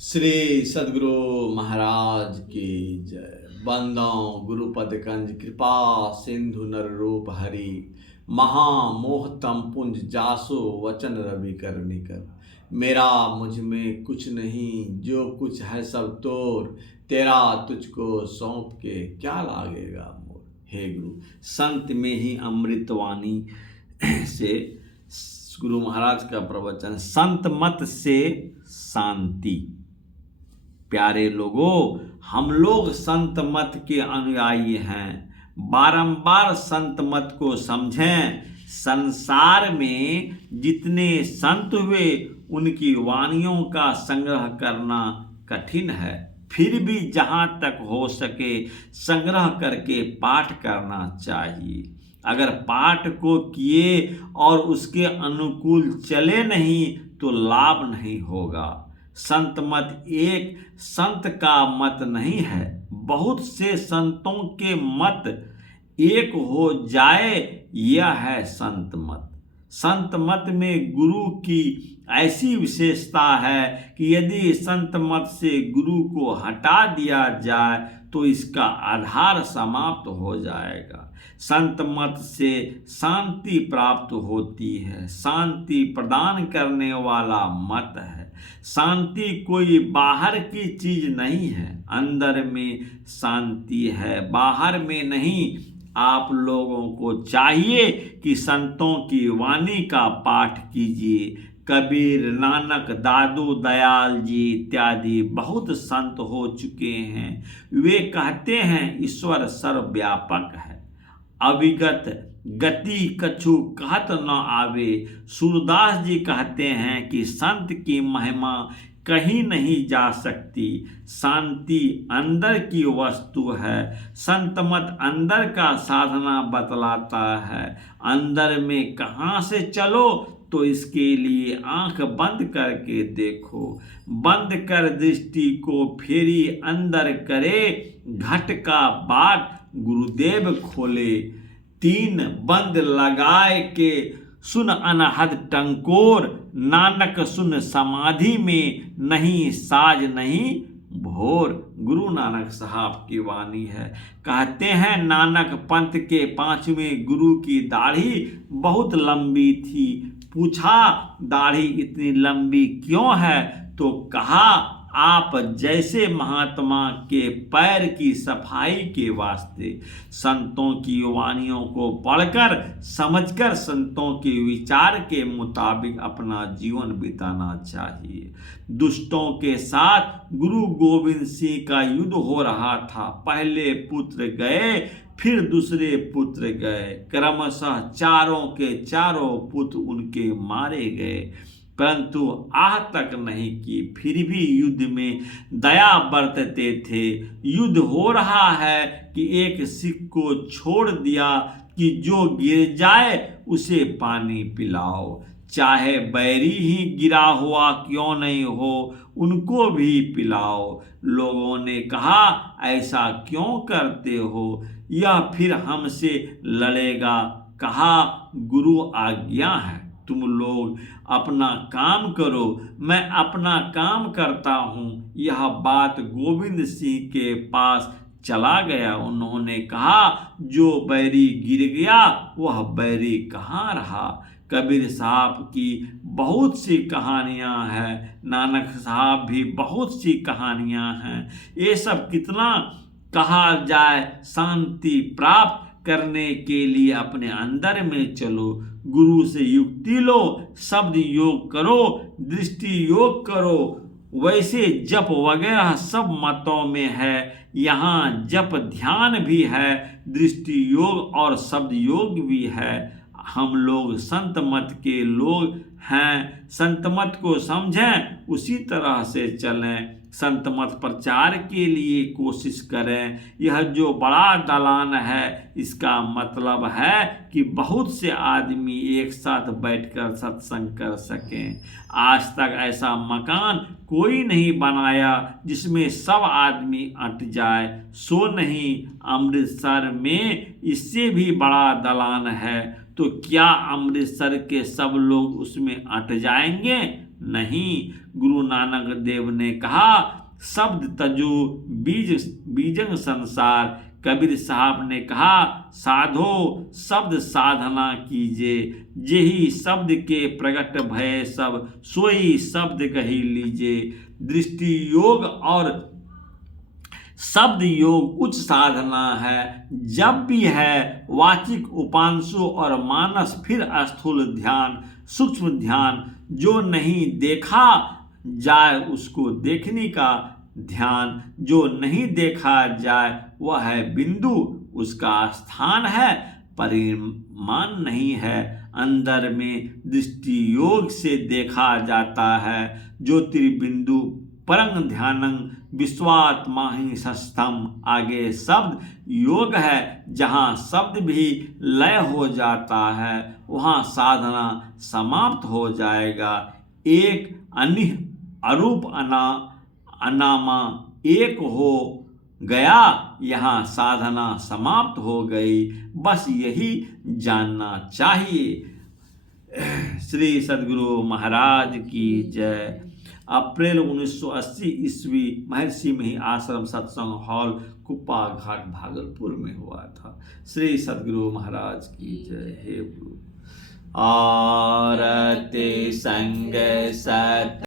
श्री सद्गुरु महाराज की जय। बंदों गुरुपद कंज कृपा सिंधु नर रूप हरि महामोहतम पुंज जासो वचन रवि करनिकर। मेरा मुझ में कुछ नहीं, जो कुछ है सब तोर, तेरा तुझको सौंप के क्या लागेगा मोर। हे गुरु, संत में ही अमृतवाणी से गुरु महाराज का प्रवचन, संत मत से शांति। प्यारे लोगों, हम लोग संत मत के अनुयायी हैं। बारंबार संत मत को समझें। संसार में जितने संत हुए उनकी वाणियों का संग्रह करना कठिन है, फिर भी जहाँ तक हो सके संग्रह करके पाठ करना चाहिए। अगर पाठ को किए और उसके अनुकूल चले नहीं तो लाभ नहीं होगा। संत मत एक संत का मत नहीं है, बहुत से संतों के मत एक हो जाए, यह है संत मत। संत मत में गुरु की ऐसी विशेषता है कि यदि संत मत से गुरु को हटा दिया जाए तो इसका आधार समाप्त हो जाएगा। संत मत से शांति प्राप्त होती है, शांति प्रदान करने वाला मत है। शांति कोई बाहर की चीज नहीं है, अंदर में शांति है, बाहर में नहीं। आप लोगों को चाहिए कि संतों की वाणी का पाठ कीजिए। कबीर, नानक, दादू दयाल जी इत्यादि बहुत संत हो चुके हैं। वे कहते हैं ईश्वर सर्वव्यापक है, अविगत गति कछु कहत न आवे। सूरदास जी कहते हैं कि संत की महिमा कहीं नहीं जा सकती। शांति अंदर की वस्तु है। संत मत अंदर का साधना बतलाता है। अंदर में कहाँ से चलो तो इसके लिए आंख बंद करके देखो। बंद कर दृष्टि को फेरी अंदर करे, घट का बाट गुरुदेव खोले। तीन बंद लगाए के सुन अनहद टंकोर, नानक सुन समाधि में नहीं साज नहीं भोर। गुरु नानक साहब की वाणी है। कहते हैं नानक पंथ के 5वें गुरु की दाढ़ी बहुत लंबी थी। पूछा दाढ़ी इतनी लंबी क्यों है, तो कहा आप जैसे महात्मा के पैर की सफाई के वास्ते। संतों की वाणियों को पढ़कर समझकर संतों के विचार के मुताबिक अपना जीवन बिताना चाहिए। दुष्टों के साथ गुरु गोविंद सिंह का युद्ध हो रहा था। पहले पुत्र गए, फिर दूसरे पुत्र गए, क्रमशः चारों के चारों पुत्र उनके मारे गए, परंतु आह तक नहीं की। फिर भी युद्ध में दया बरतते थे। युद्ध हो रहा है कि एक सिख को छोड़ दिया कि जो गिर जाए उसे पानी पिलाओ, चाहे बैरी ही गिरा हुआ क्यों नहीं हो, उनको भी पिलाओ। लोगों ने कहा ऐसा क्यों करते हो, यह फिर हमसे लड़ेगा। कहा गुरु आज्ञा है, तुम लोग अपना काम करो, मैं अपना काम करता हूँ। यह बात गोविंद सिंह के पास चला गया। उन्होंने कहा जो बैरी गिर गया वह बैरी कहाँ रहा। कबीर साहब की बहुत सी कहानियाँ हैं, नानक साहब भी बहुत सी कहानियाँ हैं। ये सब कितना कहा जाए। शांति प्राप्त करने के लिए अपने अंदर में चलो, गुरु से युक्ति लो, शब्द योग करो, दृष्टि योग करो। वैसे जप वगैरह सब मतों में है। यहाँ जप ध्यान भी है, दृष्टि योग और शब्द योग भी है। हम लोग संत मत के लोग हैं। संत मत को समझें, उसी तरह से चलें। संत मत प्रचार के लिए कोशिश करें। यह जो बड़ा दालान है, इसका मतलब है कि बहुत से आदमी एक साथ बैठकर सत्संग कर सकें। आज तक ऐसा मकान कोई नहीं बनाया जिसमें सब आदमी अट जाए। सो नहीं, अमृतसर में इससे भी बड़ा दालान है, तो क्या अमृतसर के सब लोग उसमें अट जाएंगे? नहीं। गुरु नानक देव ने कहा, शब्द तजो बीजंग संसार। कबीर साहब ने कहा, साधो शब्द साधना कीजे। जेहि शब्द के प्रगट भय सब, सोई शब्द कही लीजे। दृष्टि योग और शब्द योग उच्च साधना है। जब भी है वाचिक उपांशु और मानस, फिर स्थूल ध्यान सूक्ष्म ध्यान। जो नहीं देखा जाए उसको देखने का ध्यान, जो नहीं देखा जाए वह है बिंदु, उसका स्थान है, परिमाण नहीं है। अंदर में दृष्टि योग से देखा जाता है। ज्योतिर्बिंदु परंग ध्यानंग विश्वात्मा ही संस्थम। आगे शब्द योग है। जहाँ शब्द भी लय हो जाता है वहाँ साधना समाप्त हो जाएगा। एक अनिह अरूप अनामा एक हो गया, यहाँ साधना समाप्त हो गई। बस यही जानना चाहिए। श्री सद्गुरु महाराज की जय। अप्रैल 1980 ईस्वी महर्षि मही आश्रम सत्संग हॉल, कुप्पा घाट, भागलपुर में हुआ था। श्री सद्गुरु महाराज की जय। हे गुरु। आरती संग सत